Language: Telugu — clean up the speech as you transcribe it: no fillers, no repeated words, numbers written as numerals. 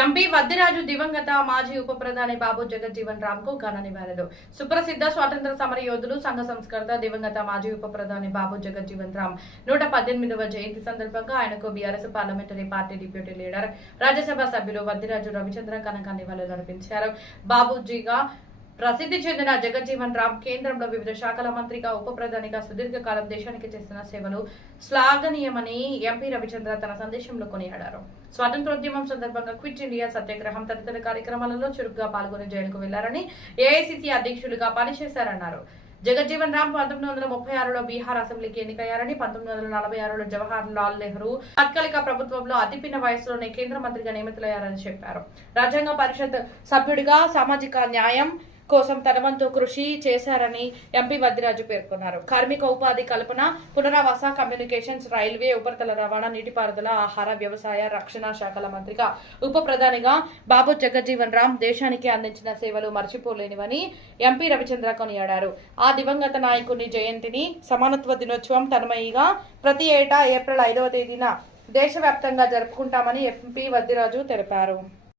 ఎంపీ వద్దిరాజు దివంగత మాజీ ఉప ప్రధాని బాబు జగజ్జీవన్ రామ్ కు ఘన నివాళులు. సుప్రసిద్ధ స్వాతంత్ర సమర యోధులు, సంఘ సంస్కర్త, దివంగత మాజీ ఉప ప్రధాని బాబు జగజ్జీవన్ రామ్ 118వ జయంతి సందర్భంగా ఆయనకు BRS parliamentary party deputy leader, Rajya Sabha సభ్యులు వద్దిరాజు రవిచంద్ర ఘనంగా నివాళులు అర్పించారు. బాబూజీగా ప్రసిద్ధి చెందిన జగజ్జీవన్ రామ్ కేంద్రంలో వివిధ శాఖల మంత్రిగా, ఉప ప్రధానిగా సుదీర్ఘకాలం దేశానికి చేసిన సేవలు శ్లాఘనీయమని ఎంపీ రవిచంద్ర తన సందేశంలో కొనియాడారు. స్వాతంత్రోద్యమం సందర్భంగా క్విట్ ఇండియా సత్యాగ్రహం తదితర కార్యక్రమాలలో చురుగ్గా పాల్గొని జైలుకు వెళ్లారని, ఏఐసిసి అధ్యక్షులుగా పనిచేశారన్నారు. జగజ్జీవన్ రామ్ 1936లో బీహార్ అసెంబ్లీకి ఎన్నికయ్యారని, 1946లో జవహర్ లాల్ నెహ్రూ తాత్కాలిక ప్రభుత్వంలో అతి పిన్న వయసులోనే కేంద్ర మంత్రిగా నియమితులయ్యారని చెప్పారు. రాజ్యాంగ పరిషత్ సభ్యుడిగా సామాజిక న్యాయం కోసం తన వంతు కృషి చేశారని ఎంపీ వద్దిరాజు పేర్కొన్నారు. కార్మిక ఉపాధి కల్పన, పునరావాస, కమ్యూనికేషన్స్, రైల్వే, ఉపరితల రవాణా, నీటిపారుదల, ఆహార, వ్యవసాయ, రక్షణ శాఖల మంత్రిగా, ఉప ప్రధానిగా బాబు జగజ్జీవన్ రామ్ దేశానికి అందించిన సేవలు మర్చిపోలేనివని ఎంపీ రవిచంద్ర కొనియాడారు. ఆ దివంగత నాయకుని జయంతిని సమానత్వ దినోత్సవం తన్మయిగా ప్రతి ఏటా ఏప్రిల్ 5వ తేదీన దేశవ్యాప్తంగా జరుపుకుంటామని ఎంపీ వద్దిరాజు తెలిపారు.